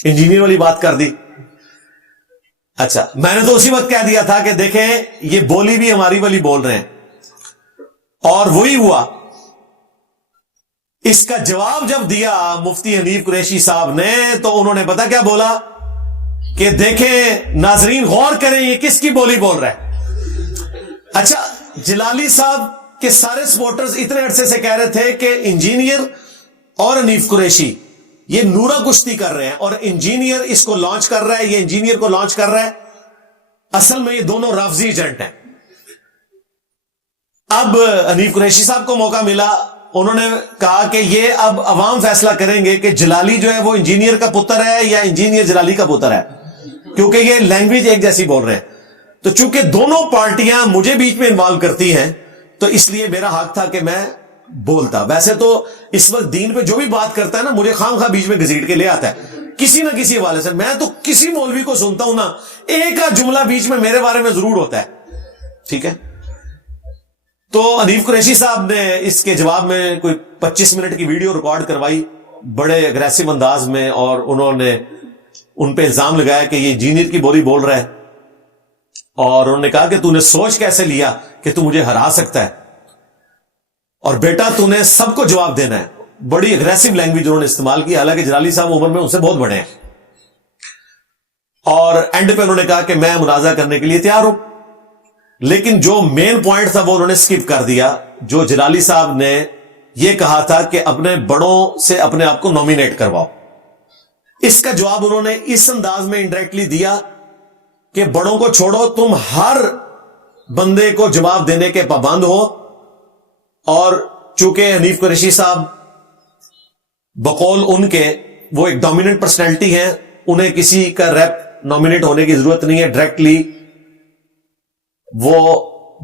Engineer والی بات کر دی. اچھا میں نے تو اسی وقت کہہ دیا تھا کہ دیکھیں یہ بولی بھی ہماری والی بول رہے ہیں, اور وہی ہوا. اس کا جواب جب دیا مفتی حنیف قریشی صاحب نے تو انہوں نے پتا کیا بولا کہ دیکھیں ناظرین غور کریں یہ کس کی بولی بول رہا ہے. اچھا جلالی صاحب کے سارے سپورٹرز اتنے عرصے سے کہہ رہے تھے کہ انجینئر اور حنیف قریشی یہ نورا کشتی کر رہے ہیں, اور انجینئر اس کو لانچ کر رہا ہے, یہ انجینئر کو لانچ کر رہا ہے. اصل میں یہ دونوں رافضی ایجنٹ ہیں. اب حنیف قریشی صاحب کو موقع ملا, انہوں نے کہا کہ یہ اب عوام فیصلہ کریں گے کہ جلالی جو ہے وہ انجینئر کا پتر ہے یا انجینئر جلالی کا پتر ہے, کیونکہ یہ لینگویج ایک جیسی بول رہے ہیں. تو چونکہ دونوں پارٹیاں مجھے بیچ میں انوالو کرتی ہیں تو اس لیے میرا حق تھا کہ میں بولتا. ویسے تو اس وقت دین پہ جو بھی بات کرتا ہے نا مجھے خام خواہ بیچ میں گھسیٹ کے لے آتا ہے کسی نہ کسی حوالے سے. میں تو کسی مولوی کو سنتا ہوں نا ایک آدھ جملہ بیچ میں میرے بارے میں ضرور ہوتا ہے. ٹھیک ہے, تو حنیف قریشی صاحب نے اس کے جواب میں کوئی 25 منٹ کی ویڈیو ریکارڈ کروائی بڑے اگریسو انداز میں, اور انہوں نے ان پہ الزام لگایا کہ یہ انجینئر کی بولی بول رہا ہے, اور انہوں نے کہا کہ تو نے سوچ کیسے لیا کہ تو مجھے ہرا سکتا ہے, اور بیٹا تو نے سب کو جواب دینا ہے. بڑی اگریسو لینگویج انہوں نے استعمال کی, حالانکہ جلالی صاحب عمر میں ان سے بہت بڑے ہیں. اور اینڈ پہ انہوں نے کہا کہ میں منازعہ کرنے کے لیے تیار ہوں, لیکن جو مین پوائنٹ تھا وہ انہوں نے سکپ کر دیا. جو جلالی صاحب نے یہ کہا تھا کہ اپنے بڑوں سے اپنے آپ کو نومینیٹ کرواؤ, اس کا جواب انہوں نے اس انداز میں انڈائریکٹلی دیا کہ بڑوں کو چھوڑو, تم ہر بندے کو جواب دینے کے پابند ہو. اور چونکہ حنیف قریشی صاحب بقول ان کے وہ ایک ڈومیننٹ پرسنالٹی ہیں, انہیں کسی کا ریپ نومینیٹ ہونے کی ضرورت نہیں ہے, ڈائریکٹلی وہ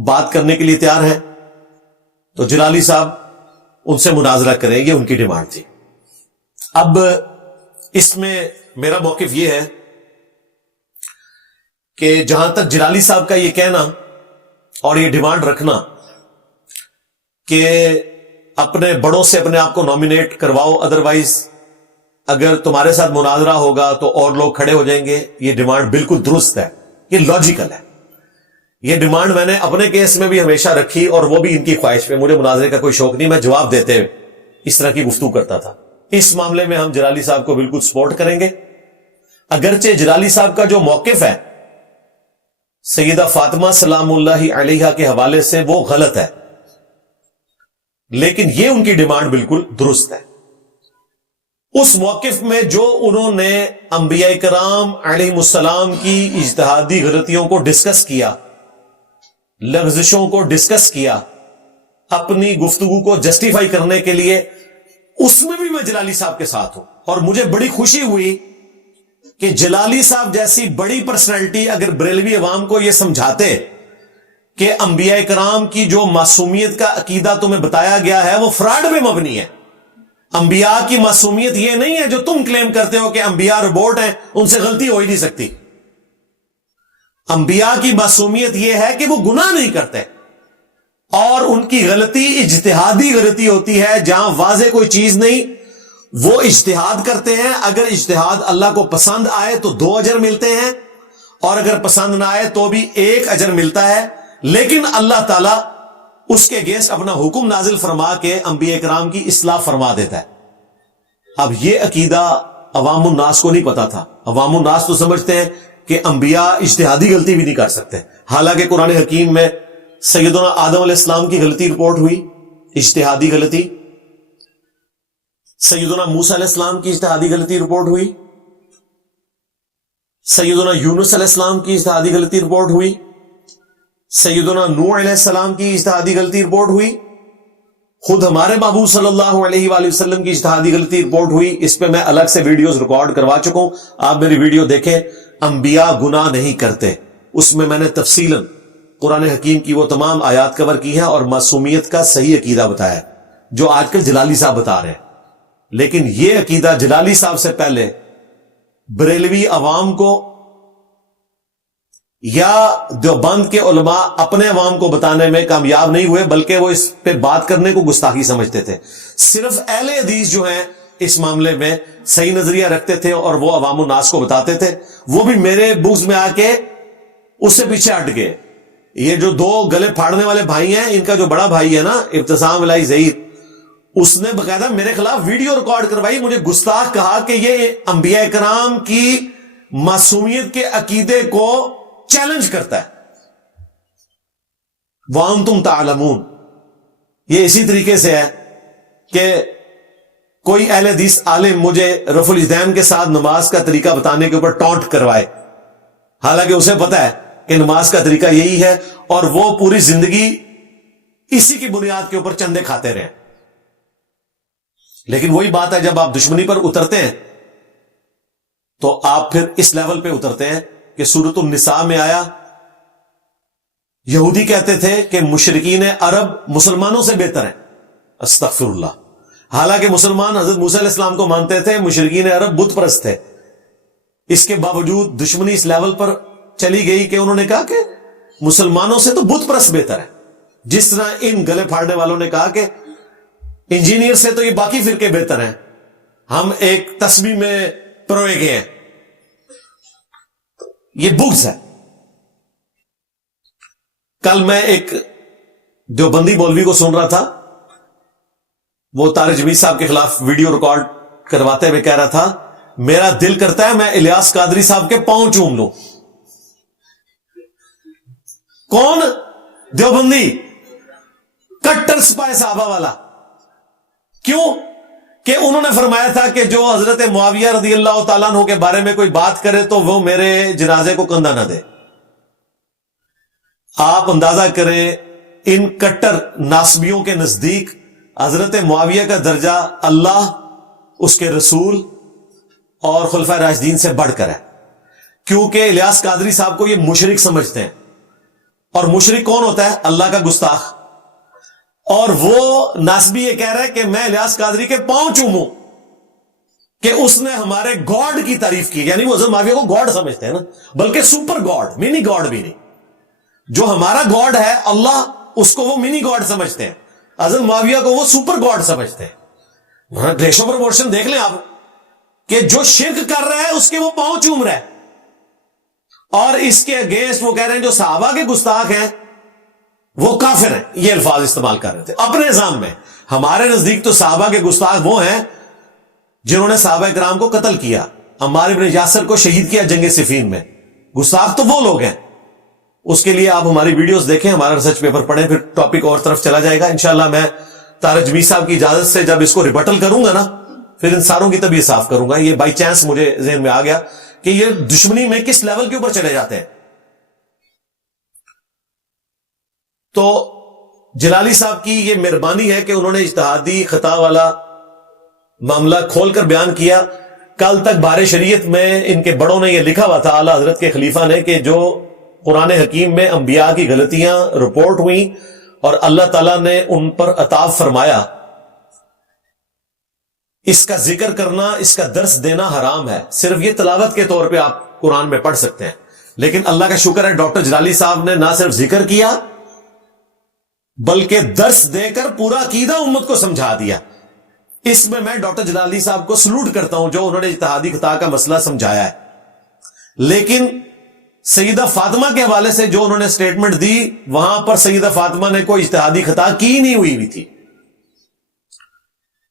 بات کرنے کے لیے تیار ہے. تو جلالی صاحب ان سے مناظرہ کریں, یہ ان کی ڈیمانڈ تھی. اب اس میں میرا موقف یہ ہے کہ جہاں تک جلالی صاحب کا یہ کہنا اور یہ ڈیمانڈ رکھنا کہ اپنے بڑوں سے اپنے آپ کو نومینیٹ کرواؤ, ادروائز اگر تمہارے ساتھ مناظرہ ہوگا تو اور لوگ کھڑے ہو جائیں گے, یہ ڈیمانڈ بالکل درست ہے, یہ لاجیکل ہے. یہ ڈیمانڈ میں نے اپنے کیس میں بھی ہمیشہ رکھی, اور وہ بھی ان کی خواہش پہ. مجھے مناظرے کا کوئی شوق نہیں, میں جواب دیتے اس طرح کی گفتگو کرتا تھا. اس معاملے میں ہم جلالی صاحب کو بالکل سپورٹ کریں گے, اگرچہ جلالی صاحب کا جو موقف ہے سیدہ فاطمہ سلام اللہ علیہا کے حوالے سے وہ غلط ہے, لیکن یہ ان کی ڈیمانڈ بالکل درست ہے. اس موقف میں جو انہوں نے انبیاء کرام علیہ السلام کی اجتہادی غلطیوں کو ڈسکس کیا, لغزشوں کو ڈسکس کیا اپنی گفتگو کو جسٹیفائی کرنے کے لیے, اس میں بھی میں جلالی صاحب کے ساتھ ہوں. اور مجھے بڑی خوشی ہوئی کہ جلالی صاحب جیسی بڑی پرسنالٹی اگر بریلوی عوام کو یہ سمجھاتے کہ انبیاء کرام کی جو معصومیت کا عقیدہ تمہیں بتایا گیا ہے وہ فراڈ میں مبنی ہے. انبیاء کی معصومیت یہ نہیں ہے جو تم کلیم کرتے ہو کہ انبیاء روبوٹ ہیں, ان سے غلطی ہو ہی نہیں سکتی. انبیاء کی معصومیت یہ ہے کہ وہ گناہ نہیں کرتے, اور ان کی غلطی اجتہادی غلطی ہوتی ہے. جہاں واضح کوئی چیز نہیں وہ اجتہاد کرتے ہیں, اگر اجتہاد اللہ کو پسند آئے تو 2 اجر ملتے ہیں, اور اگر پسند نہ آئے تو بھی 1 اجر ملتا ہے. لیکن اللہ تعالیٰ اس کے اگینسٹ اپنا حکم نازل فرما کے انبیاء کرام کی اصلاح فرما دیتا ہے. اب یہ عقیدہ عوام الناس کو نہیں پتا تھا. عوام الناس تو سمجھتے ہیں کہ انبیاء اجتہادی غلطی بھی نہیں کر سکتے, حالانکہ قرآن حکیم میں سیدنا آدم علیہ السلام کی غلطی رپورٹ ہوئی, اجتہادی غلطی. سیدنا موسیٰ علیہ السلام کی اجتہادی غلطی رپورٹ ہوئی, سیدنا یونس علیہ السلام کی اجتہادی غلطی رپورٹ ہوئی, سیدنا نوح علیہ السلام کی اجتہادی غلطی رپورٹ ہوئی, خود ہمارے محبوب صلی اللہ علیہ وآلہ وسلم کی اجتہادی غلطی رپورٹ ہوئی. اس پہ میں الگ سے ویڈیوز ریکارڈ کروا چکا ہوں, آپ میری ویڈیو دیکھیں. انبیاء گناہ نہیں کرتے, اس میں میں نے تفصیلاً قرآن حکیم کی وہ تمام آیات کور کی ہیں اور معصومیت کا صحیح عقیدہ بتایا جو آج کل جلالی صاحب بتا رہے ہیں. لیکن یہ عقیدہ جلالی صاحب سے پہلے بریلوی عوام کو یا دیوبند کے علماء اپنے عوام کو بتانے میں کامیاب نہیں ہوئے, بلکہ وہ اس پہ بات کرنے کو گستاخی سمجھتے تھے. صرف اہل حدیث جو ہیں اس معاملے میں صحیح نظریہ رکھتے تھے اور وہ عوام الناس کو بتاتے تھے، وہ بھی میرے بکس میں آ کے اس سے پیچھے ہٹ گئے. یہ جو دو گلے پھاڑنے والے بھائی ہیں، ان کا جو بڑا بھائی ہے نا ابتسام الہی ظہیر، اس نے باقاعدہ میرے خلاف ویڈیو ریکارڈ کروائی، مجھے گستاخ کہا کہ یہ انبیاء کرام کی معصومیت کے عقیدے کو چیلنج کرتا ہے. وَأَنْتُمْ تَعْلَمُونَ. یہ اسی طریقے سے ہے کہ کوئی اہل حدیث عالم مجھے رفع الیدین کے ساتھ نماز کا طریقہ بتانے کے اوپر ٹونٹ کروائے، حالانکہ اسے پتا ہے کہ نماز کا طریقہ یہی ہے، اور وہ پوری زندگی اسی کی بنیاد کے اوپر چندے کھاتے رہے. لیکن وہی بات ہے، جب آپ دشمنی پر اترتے ہیں تو آپ پھر اس لیول پہ اترتے ہیں کہ سورۃ النساء میں آیا، یہودی کہتے تھے کہ مشرکین عرب مسلمانوں سے بہتر ہیں. استغفر اللہ. حالانکہ مسلمان حضرت موسیٰ علیہ السلام کو مانتے تھے، مشرکین عرب بت پرست تھے. اس کے باوجود دشمنی اس لیول پر چلی گئی کہ انہوں نے کہا کہ مسلمانوں سے تو بت پرست بہتر ہے. جس طرح ان گلے پھاڑنے والوں نے کہا کہ انجینئر سے تو یہ باقی فرقے بہتر ہیں، ہم ایک تسبیح میں پروئے گئے ہیں. یہ بغض ہے. کل میں ایک دیوبندی مولوی کو سن رہا تھا، وہ طارق جمیل صاحب کے خلاف ویڈیو ریکارڈ کرواتے ہوئے کہہ رہا تھا، میرا دل کرتا ہے میں الیاس قادری صاحب کے پاؤں چوم لوں. کون؟ دیوبندی کٹر سپاہ صحابہ والا. کیوں؟ کہ انہوں نے فرمایا تھا کہ جو حضرت معاویہ رضی اللہ تعالیٰ عنہ کے بارے میں کوئی بات کرے تو وہ میرے جنازے کو کندھا نہ دے. آپ اندازہ کریں ان کٹر ناسبیوں کے نزدیک حضرت معاویہ کا درجہ اللہ، اس کے رسول اور خلفائے راشدین سے بڑھ کر ہے، کیونکہ الیاس قادری صاحب کو یہ مشرک سمجھتے ہیں. اور مشرک کون ہوتا ہے؟ اللہ کا گستاخ. اور وہ ناسبی یہ کہہ رہا ہے کہ میں الیاس قادری کے پاؤں چوموں کہ اس نے ہمارے گاڈ کی تعریف کی. یعنی وہ حضرت معاویہ کو گاڈ سمجھتے ہیں نا، بلکہ سپر گاڈ، منی گاڈ بھی نہیں. جو ہمارا گاڈ ہے اللہ، اس کو وہ منی گاڈ سمجھتے ہیں، حضرت معاویہ کو وہ سپر گاڈ سمجھتے ہیں. ریشو پرپورشن دیکھ لیں آپ، کہ جو شرک کر رہا ہے اس کے وہ پاؤں چوم رہا ہے، اور اس کے اگینسٹ وہ کہہ رہے ہیں جو صحابہ کے گستاخ ہیں وہ کافر ہیں. یہ الفاظ استعمال کر رہے تھے اپنے نظام میں. ہمارے نزدیک تو صحابہ کے گستاخ وہ ہیں جنہوں نے صحابہ کرام کو قتل کیا، عمار بن یاسر کو شہید کیا جنگ صفین میں. گستاخ تو وہ لوگ ہیں. اس کے لیے آپ ہماری ویڈیوز دیکھیں، ہمارا ریسرچ پیپر پڑھیں، پھر ٹاپک اور طرف چلا جائے گا. انشاءاللہ میں طارق جمیل صاحب کی اجازت سے جب اس کو ریبٹل کروں گا نا، پھر ان ساروں کی طبیعت صاف کروں گا. یہ بائی چانس مجھے ذہن میں آ گیا کہ یہ دشمنی میں کس لیول کے اوپر چلے جاتے ہیں. تو جلالی صاحب کی یہ مہربانی ہے کہ انہوں نے اجتہادی خطا والا معاملہ کھول کر بیان کیا. کل تک بار شریعت میں ان کے بڑوں نے یہ لکھا ہوا تھا، اعلیٰ حضرت کے خلیفہ نے، کہ جو قرآن حکیم میں انبیاء کی غلطیاں رپورٹ ہوئیں اور اللہ تعالیٰ نے ان پر عتاب فرمایا، اس کا ذکر کرنا، اس کا درس دینا حرام ہے. صرف یہ تلاوت کے طور پہ آپ قرآن میں پڑھ سکتے ہیں. لیکن اللہ کا شکر ہے ڈاکٹر جلالی صاحب نے نہ صرف ذکر کیا بلکہ درس دے کر پورا عقیدہ امت کو سمجھا دیا. اس میں ڈاکٹر جلالی صاحب کو سلوٹ کرتا ہوں جو انہوں نے اجتہادی خطا کا مسئلہ سمجھایا ہے. لیکن سیدہ فاطمہ کے حوالے سے جو انہوں نے سٹیٹمنٹ دی، وہاں پر سیدہ فاطمہ نے کوئی اجتہادی خطا کی نہیں ہوئی تھی،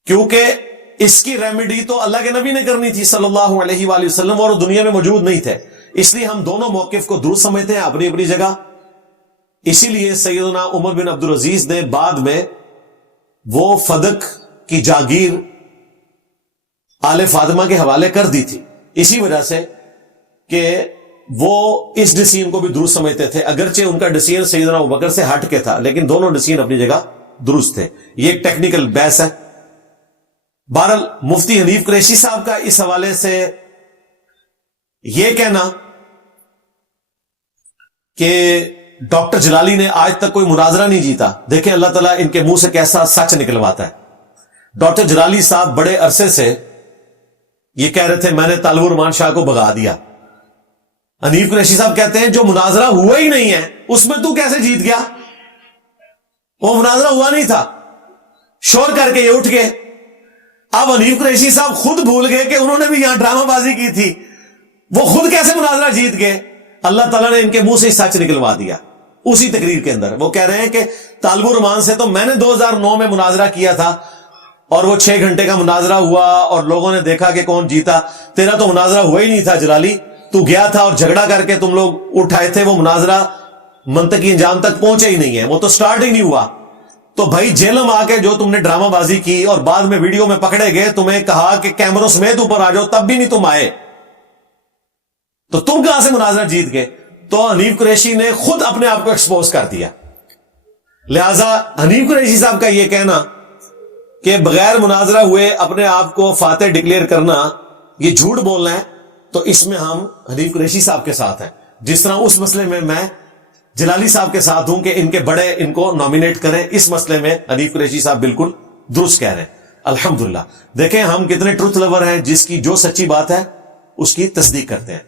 کیونکہ اس کی ریمیڈی تو اللہ کے نبی نے کرنی تھی صلی اللہ علیہ وآلہ وسلم، اور دنیا میں موجود نہیں تھے. اس لیے ہم دونوں موقف کو درست سمجھتے ہیں اپنی اپنی جگہ. اسی لیے سیدنا عمر بن عبدالعزیز نے بعد میں وہ فدق کی جاگیر آل فاطمہ کے حوالے کر دی تھی، اسی وجہ سے کہ وہ اس ڈیسیژن کو بھی درست سمجھتے تھے. اگرچہ ان کا ڈیسیژن سیدنا ابوبکر سے ہٹ کے تھا، لیکن دونوں ڈیسیژن اپنی جگہ درست تھے. یہ ایک ٹیکنیکل بحث ہے. بہرحال مفتی حنیف قریشی صاحب کا اس حوالے سے یہ کہنا کہ ڈاکٹر جلالی نے آج تک کوئی مناظرہ نہیں جیتا، دیکھیں اللہ تعالیٰ ان کے منہ سے کیسا سچ نکلواتا ہے. ڈاکٹر جلالی صاحب بڑے عرصے سے یہ کہہ رہے تھے میں نے طالب الرحمان شاہ کو بھگا دیا. حنیف قریشی صاحب کہتے ہیں جو مناظرہ ہوا ہی نہیں ہے اس میں تو کیسے جیت گیا؟ وہ مناظرہ ہوا نہیں تھا. شور کر کے یہ اٹھ گئے. اب حنیف قریشی صاحب خود بھول گئے کہ انہوں نے بھی یہاں ڈرامہ بازی کی تھی. وہ خود کیسے مناظرہ جیت گئے؟ اللہ تعالیٰ نے ان کے منہ سے سچ نکلوا دیا اسی تقریر کے اندر. وہ کہہ رہے ہیں کہ طالب الرحمان سے تو میں نے 2009 میں مناظرہ کیا تھا اور وہ 6 گھنٹے کا مناظرہ ہوا اور لوگوں نے دیکھا کہ کون جیتا. تیرا تو مناظرہ ہوا ہی نہیں تھا جلالی, تو گیا تھا اور جھگڑا کر کے تم لوگ اٹھائے تھے, وہ مناظرہ منطقی انجام تک پہنچے ہی نہیں ہے, وہ تو سٹارٹ ہی نہیں ہوا. تو بھائی جیلم آ کے جو تم نے ڈرامہ بازی کی اور بعد میں ویڈیو میں پکڑے گئے, تمہیں کہا کہ کیمروں سمیت اوپر آ جاؤ, تب بھی نہیں تم آئے, تو تم کہاں سے مناظرہ جیت گئے؟ تو حنیف قریشی نے خود اپنے آپ کو ایکسپوز کر دیا. لہذا حنیف قریشی صاحب کا یہ کہنا کہ بغیر مناظرہ ہوئے اپنے آپ کو فاتح ڈکلیئر کرنا یہ جھوٹ بولنا ہے, تو اس میں ہم حنیف قریشی صاحب کے ساتھ ہیں. جس طرح اس مسئلے میں جلالی صاحب کے ساتھ ہوں کہ ان کے بڑے ان کو نامینیٹ کریں, اس مسئلے میں حنیف قریشی صاحب بالکل درست کہہ رہے ہیں. الحمدللہ دیکھیں ہم کتنے ٹروتھ لور ہیں, جس کی جو سچی بات ہے اس کی تصدیق کرتے ہیں.